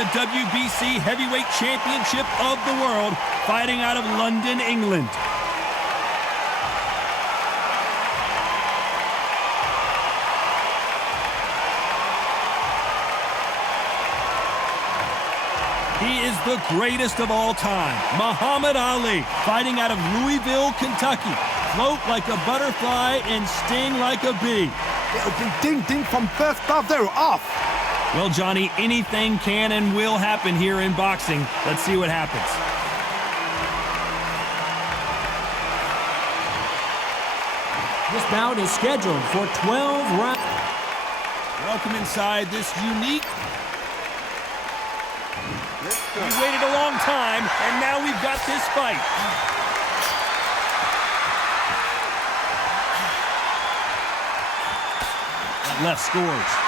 the WBC Heavyweight Championship of the world, fighting out of London, England. He is the greatest of all time, Muhammad Ali, fighting out of Louisville, Kentucky. Float like a butterfly and sting like a bee. It'll be ding-ding from first bell. They're off. Well, Johnny, anything can and will happen here in boxing. Let's see what happens. This bout is scheduled for 12 rounds. Welcome inside this unique. We waited a long time, and now we've got this fight. That left scores.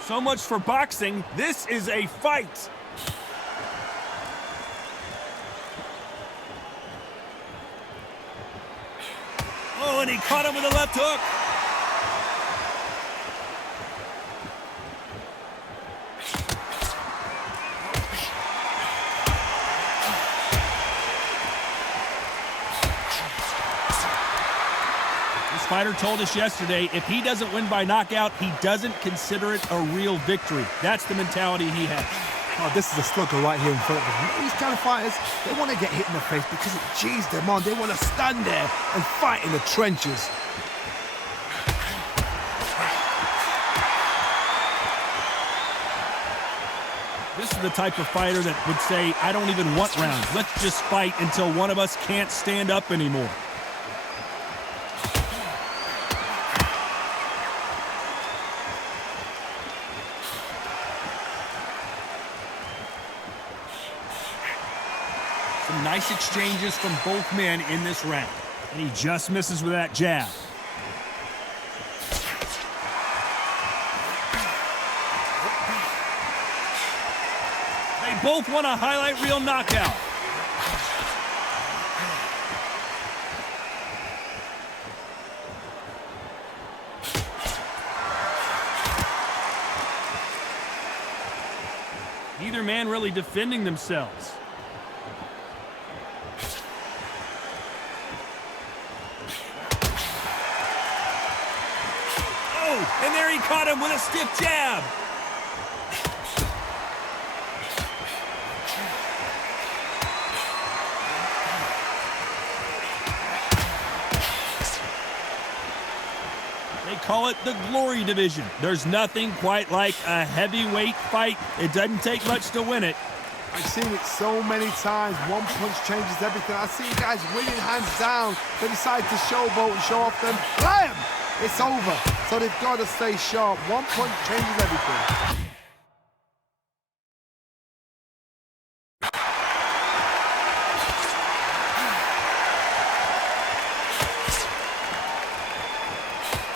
So much for boxing. This is a fight. Oh, and he caught him with a left hook. This fighter told us yesterday, if he doesn't win by knockout, he doesn't consider it a real victory. That's the mentality he has. Oh, this is a slugger right here in front of us. These kind of fighters, they want to get hit in the face because it G's them on. They want to stand there and fight in the trenches. This is the type of fighter that would say, I don't even want rounds. Let's just fight until one of us can't stand up anymore. Some nice exchanges from both men in this round. And he just misses with that jab. They both want a highlight reel knockout. Neither man really defending themselves. And there he caught him with a stiff jab. They call it the glory division. There's nothing quite like a heavyweight fight. It doesn't take much to win it. I've seen it so many times. One punch changes everything. I've seen guys winning hands down. They decide to showboat and show off them. Blam! It's over. So they've got to stay sharp. One punch changes everything.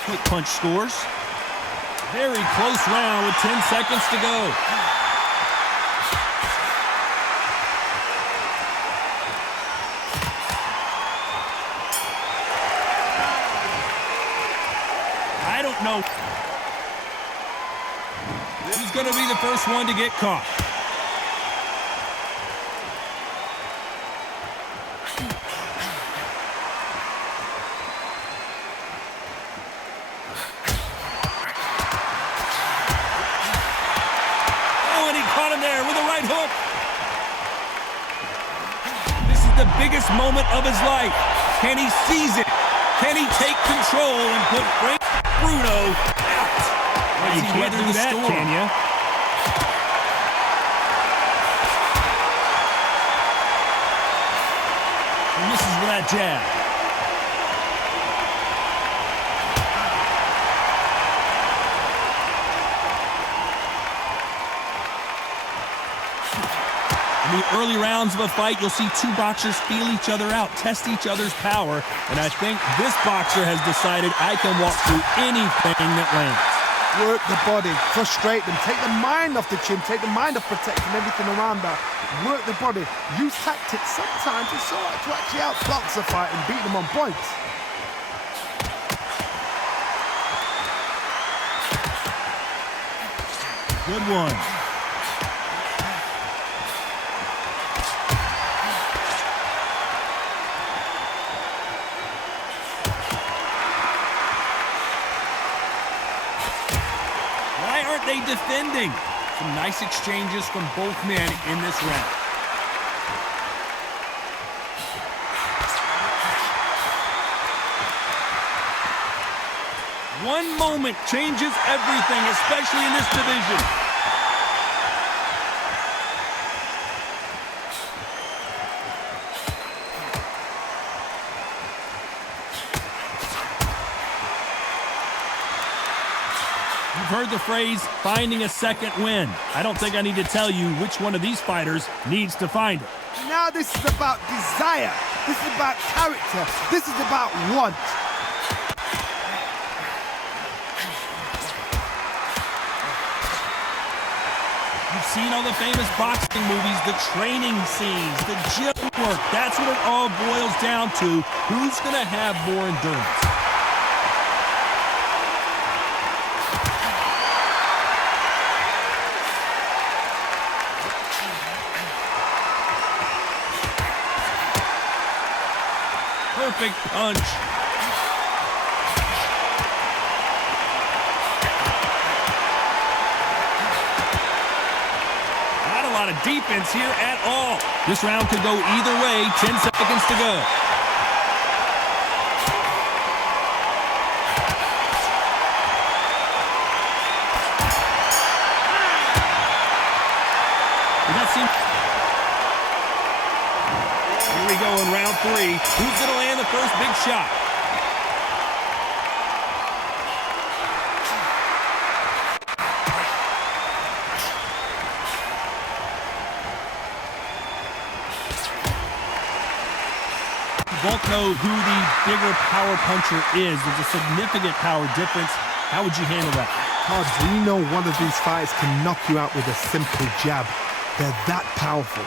Quick punch scores. Very close round with 10 seconds to go. I don't know. Who's going to be the first one to get caught? Oh, and he caught him there with a right hook. This is the biggest moment of his life. Can he seize it? Can he take control and put Bruno out? Well, you can't do that, can you? And this is with that jab. In the early rounds of a fight, you'll see two boxers feel each other out, test each other's power, and I think this boxer has decided I can walk through anything that lands. Work the body, frustrate them, take the mind off the chin, take the mind off protecting everything around that. Work the body, use tactics. Sometimes it's all right to actually outbox a fight and beat them on points. Good one. Why aren't they defending? Some nice exchanges from both men in this round. One moment changes everything, especially in this division. You've heard the phrase, finding a second win. I don't think I need to tell you which one of these fighters needs to find it. Now this is about desire. This is about character. This is about want. You've seen all the famous boxing movies, the training scenes, the gym work. That's what it all boils down to. Who's going to have more endurance? Perfect punch. Not a lot of defense here at all. This round could go either way. 10 seconds to go. Did that seem... Here we go in round 3. Who's going to land the first big shot? You both know who the bigger power puncher is. There's a significant power difference. How would you handle that? Hard, we know one of these fighters can knock you out with a simple jab. They're that powerful.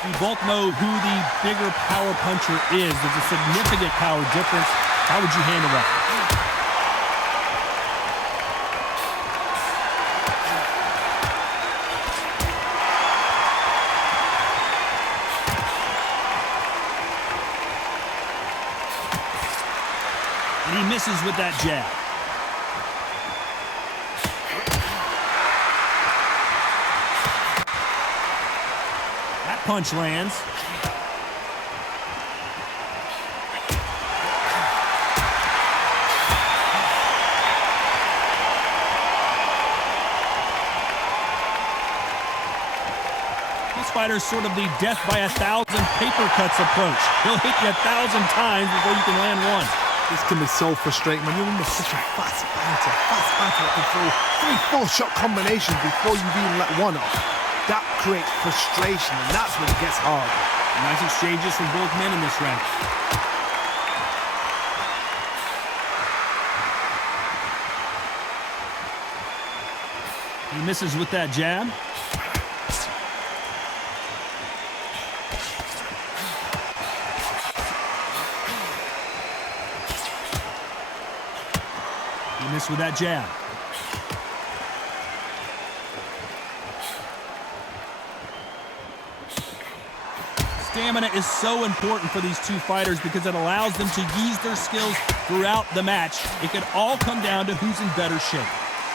You both know who the bigger power puncher is. There's a significant power difference. How would you handle that? And he misses with that jab. Punch lands. This fighter's sort of the death by 1,000 paper cuts approach. He'll hit you 1,000 times before you can land one. This can be so frustrating when you're in such a fast fighter that can throw 3-4 shot combinations before you've even let one off. That creates frustration, and that's when it gets hard. Nice exchanges from both men in this round. He misses with that jab. He missed with that jab. Stamina is so important for these two fighters because it allows them to use their skills throughout the match. It can all come down to who's in better shape.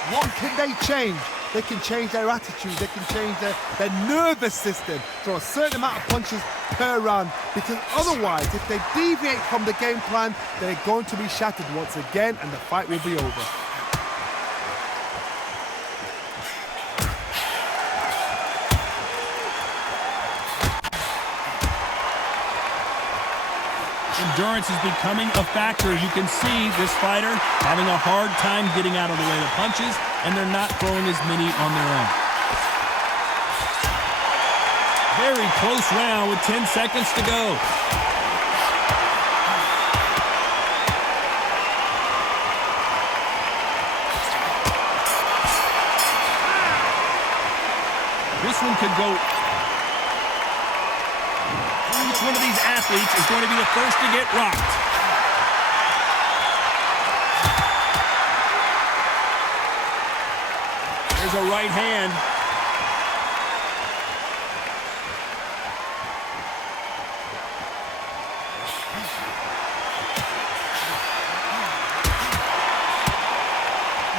What can they change? They can change their attitude. They can change their nervous system. Throw a certain amount of punches per round. Because otherwise, if they deviate from the game plan, they're going to be shattered once again and the fight will be over. Endurance is becoming a factor. You can see this fighter having a hard time getting out of the way of punches, and they're not throwing as many on their own. Very close round with 10 seconds to go. this one could go. Each one of these athletes is going to be the first to get rocked. There's a right hand.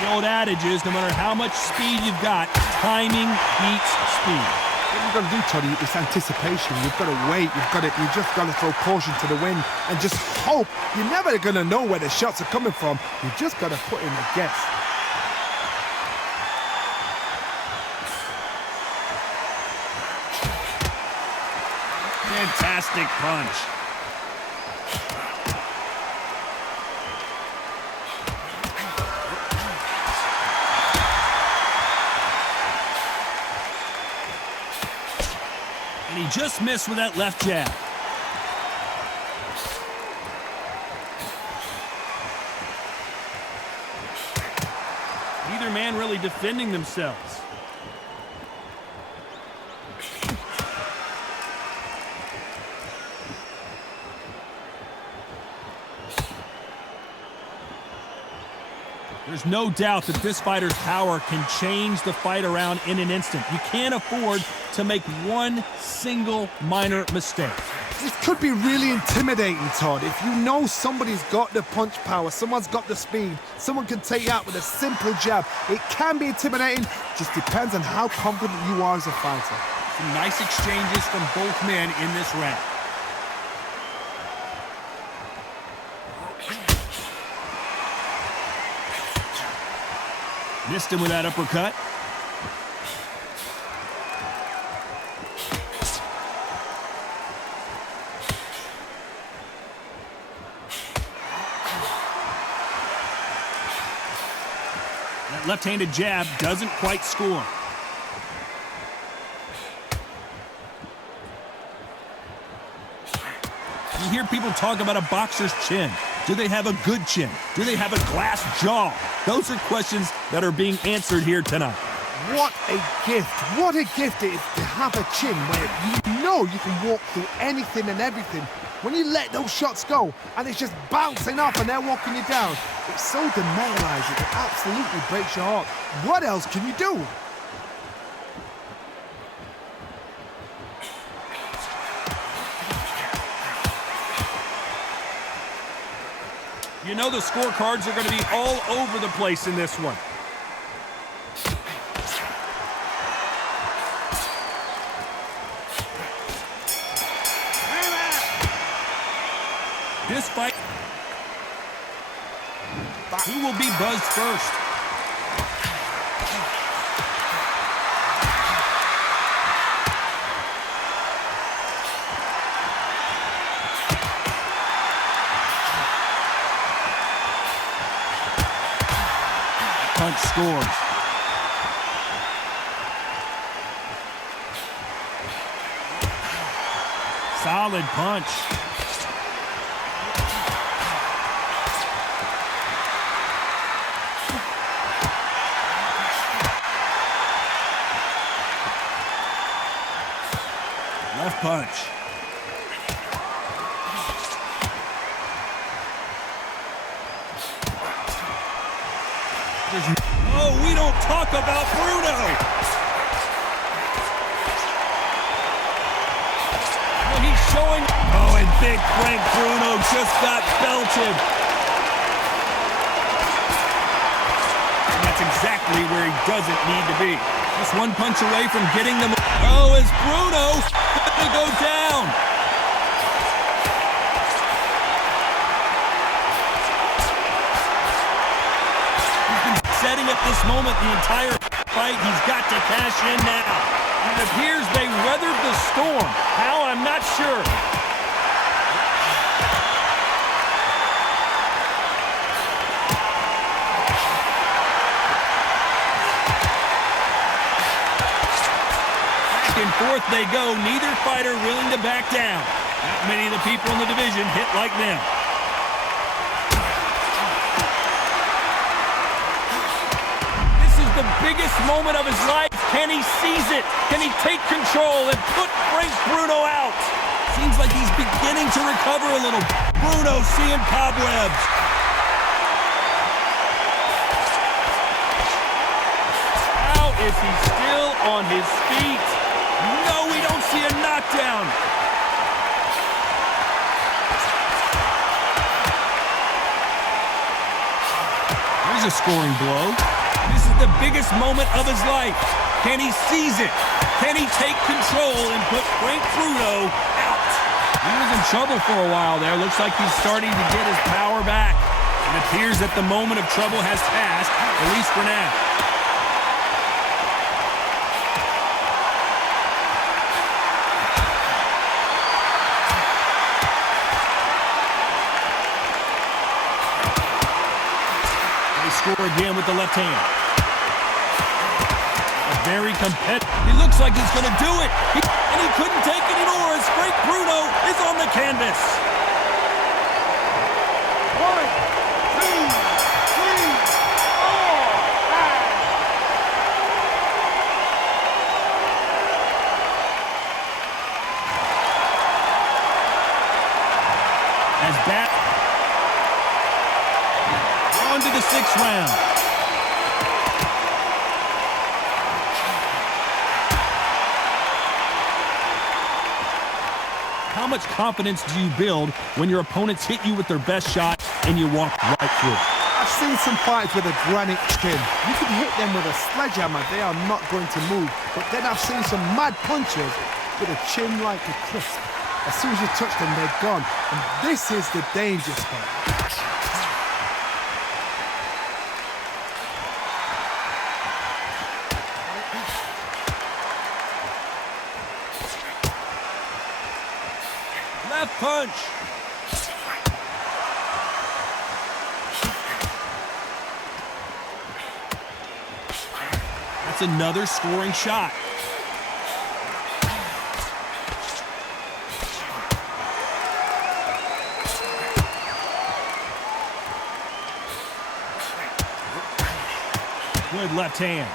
The old adage is, no matter how much speed you've got, timing beats speed. What you've got to do, Toddy, is anticipation. You've got to wait. You just got to throw caution to the wind and just hope. You're never going to know where the shots are coming from. You just got to put in a guess. Fantastic punch. And he just missed with that left jab. Neither man really defending themselves. There's no doubt that this fighter's power can change the fight around in an instant. You can't afford to make one single minor mistake. This could be really intimidating, Todd. If you know somebody's got the punch power, someone's got the speed, someone can take you out with a simple jab, it can be intimidating. Just depends on how confident you are as a fighter. Some nice exchanges from both men in this round. Missed him with that uppercut. That left-handed jab doesn't quite score. You hear people talk about a boxer's chin. Do they have a good chin? Do they have a glass jaw? Those are questions that are being answered here tonight. What a gift. What a gift it is to have a chin where you know you can walk through anything and everything. When you let those shots go and it's just bouncing off and they're walking you down, it's so demoralizing. It absolutely breaks your heart. What else can you do? You know the scorecards are going to be all over the place in this one. This fight, who will be buzzed first? Punch scores. Solid punch. Left punch. Oh, we don't talk about Bruno. Well, he's showing. Oh, and big Frank Bruno just got belted. And that's exactly where he doesn't need to be. Just one punch away from getting them. Oh, is Bruno going to go down? Setting up this moment the entire fight. He's got to cash in now. And it appears they weathered the storm. How? I'm not sure. Back and forth they go. Neither fighter willing to back down. Not many of the people in the division hit like them. the biggest moment of his life. Can he seize it? Can he take control and put Frank Bruno out? Seems like he's beginning to recover a little. Bruno seeing cobwebs. How is he still on his feet? No, we don't see a knockdown. There's a scoring blow. This is the biggest moment of his life. Can he seize it? Can he take control and put Frank Bruno out? He was in trouble for a while there. Looks like he's starting to get his power back. It appears that the moment of trouble has passed, at least for now. Score again with the left hand. A very competitive. He looks like he's going to do it. And he couldn't take anymore as Frank Bruno is on the canvas. 1, 2, 3, 4, 5. As bat. On to the 6th round. How much confidence do you build when your opponents hit you with their best shot and you walk right through? I've seen some fights with a granite chin. You can hit them with a sledgehammer, they are not going to move. But then I've seen some mad punchers with a chin like a crisp. As soon as you touch them, they're gone. And this is the danger spot. Left punch. That's another scoring shot. Good left hand.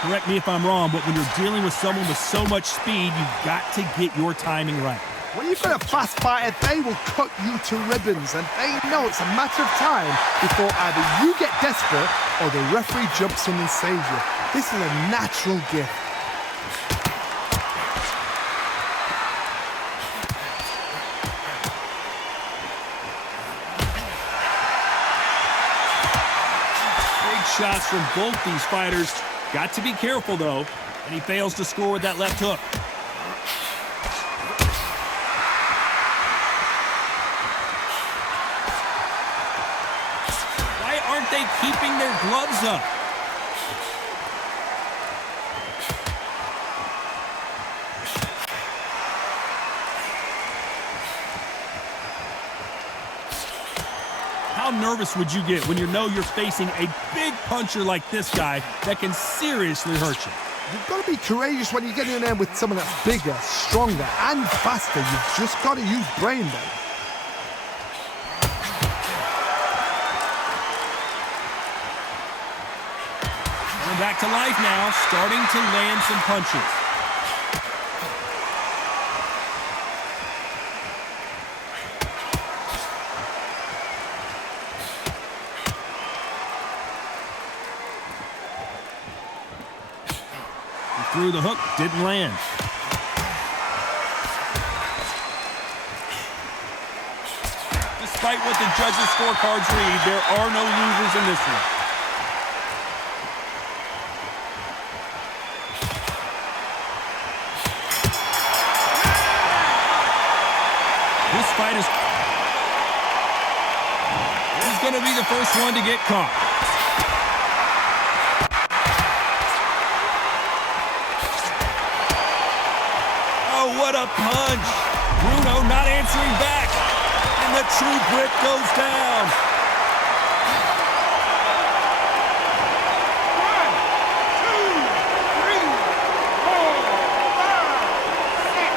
Correct me if I'm wrong, but when you're dealing with someone with so much speed, you've got to get your timing right. When you've got a fast fighter, they will cut you to ribbons, and they know it's a matter of time before either you get desperate or the referee jumps in and saves you. This is a natural gift. Big shots from both these fighters. Got to be careful, though, and he fails to score with that left hook. Why aren't they keeping their gloves up? How nervous would you get when you know you're facing a big puncher like this guy that can seriously hurt you? You've got to be courageous when you get in there with someone that's bigger, stronger, and faster. You've just got to use brain then. Coming back to life now, starting to land some punches. Through the hook, didn't land. Despite what the judges' scorecards read, there are no losers in this one. This fight is going to be the first one to get caught. What a punch! Bruno not answering back, and the true grit goes down. 1, 2, 3, 4, 5, 6.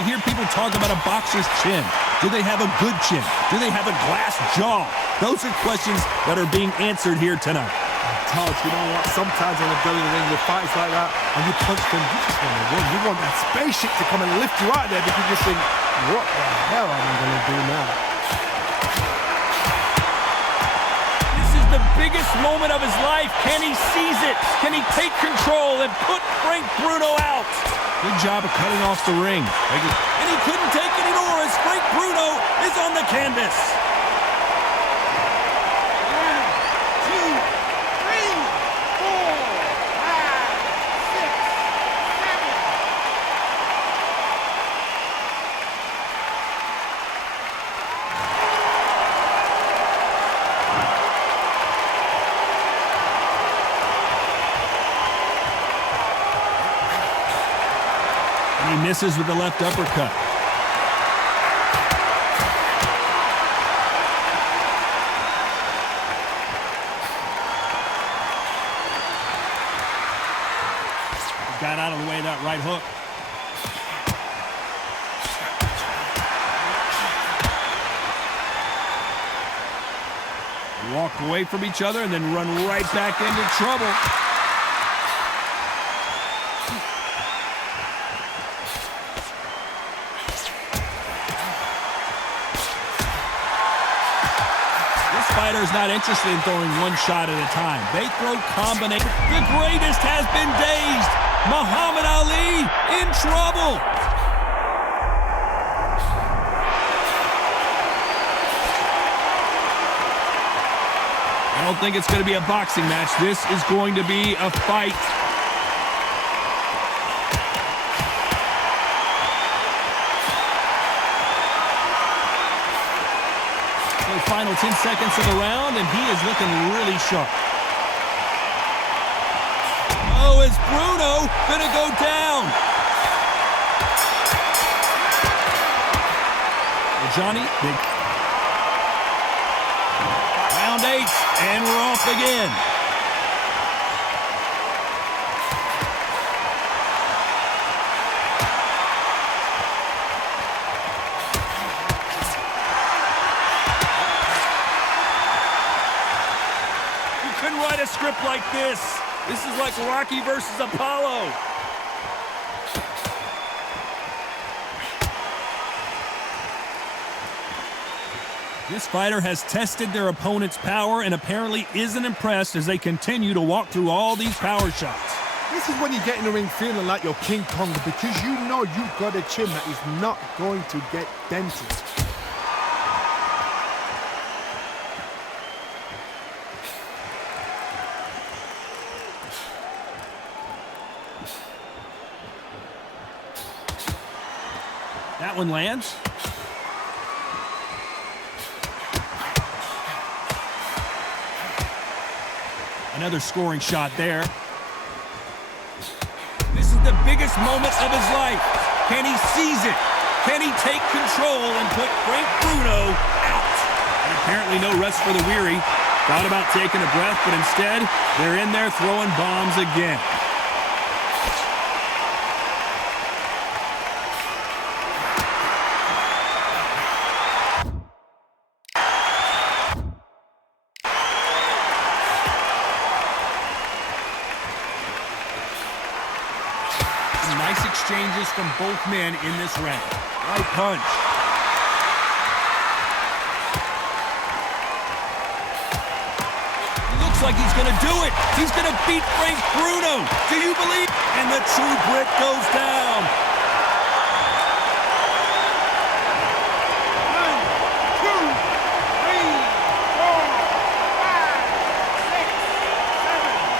You hear people talk about a boxer's chin. Do they have a good chin? Do they have a glass jaw? Those are questions that are being answered here tonight. Todd, you know what? Sometimes in the belly of the ring, with fights like that, and you punch them, you just want to win. You want that spaceship to come and lift you out there because you think, what the hell am I going to do now? This is the biggest moment of his life. Can he seize it? Can he take control and put Frank Bruno out? Good job of cutting off the ring. And he couldn't take anymore as Frank Bruno is on the canvas. He misses with the left uppercut. Got out of the way of that right hook. Walk away from each other and then run right back into trouble. Fighter's not interested in throwing one shot at a time. They throw combination. The greatest has been dazed. Muhammad Ali in trouble. I don't think it's going to be a boxing match. This is going to be a fight. Final 10 seconds of the round, and he is looking really sharp. Oh, is Bruno gonna go down? Well, Johnny, big. Round 8, and we're off again. Write a script like this. This is like Rocky versus Apollo. This fighter has tested their opponent's power and apparently isn't impressed as they continue to walk through all these power shots. This is when you get in the ring feeling like you're King Kong because you know you've got a chin that is not going to get dented. That one lands. Another scoring shot there. This is the biggest moment of his life. Can he seize it? Can he take control and put Frank Bruno out? And apparently no rest for the weary. Thought about taking a breath, but instead, they're in there throwing bombs again. Nice exchanges from both men in this round. Right punch. Looks like he's going to do it. He's going to beat Frank Bruno. Do you believe? And the true Brit goes down. 1, 2, 3, 4, 5, 6, 7.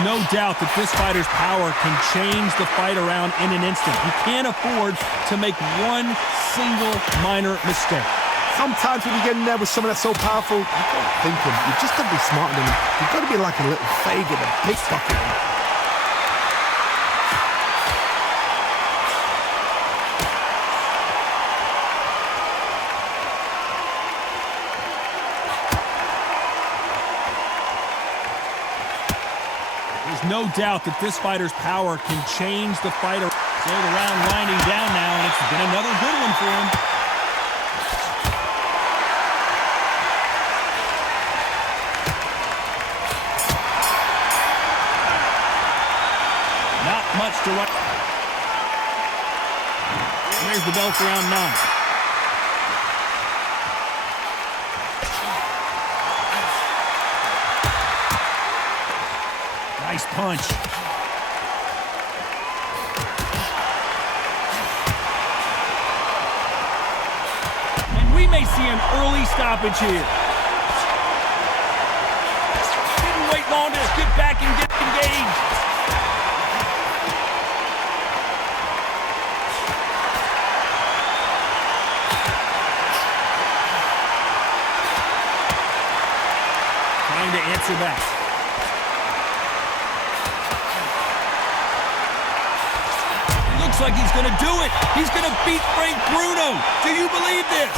No doubt that this fighter's power can change the fight around in an instant. You can't afford to make one single minor mistake. Sometimes when you get in there with someone that's so powerful, you've got to think him. You've just got to be smarter than him. You've got to be like a little Fagin and pickpocket him. no doubt that this fighter's power can change the fighter. So the round winding down now, and it's been another good one for him. Not much to write. There's the bell for round 9. Nice punch. And we may see an early stoppage here. Didn't wait long to get back and get engaged. Trying to answer back. Looks like he's going to do it. He's going to beat Frank Bruno. Do you believe this?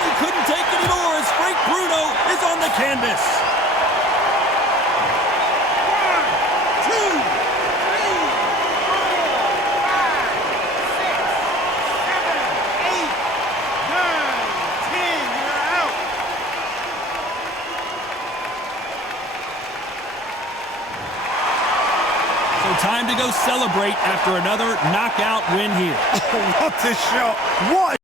He couldn't take it anymore as Frank Bruno is on the canvas. 1, 2, 3, 4, 5, 6, 7, 8, 9, 10. You're out. So time to go celebrate after another knockout win here. What a shot! What?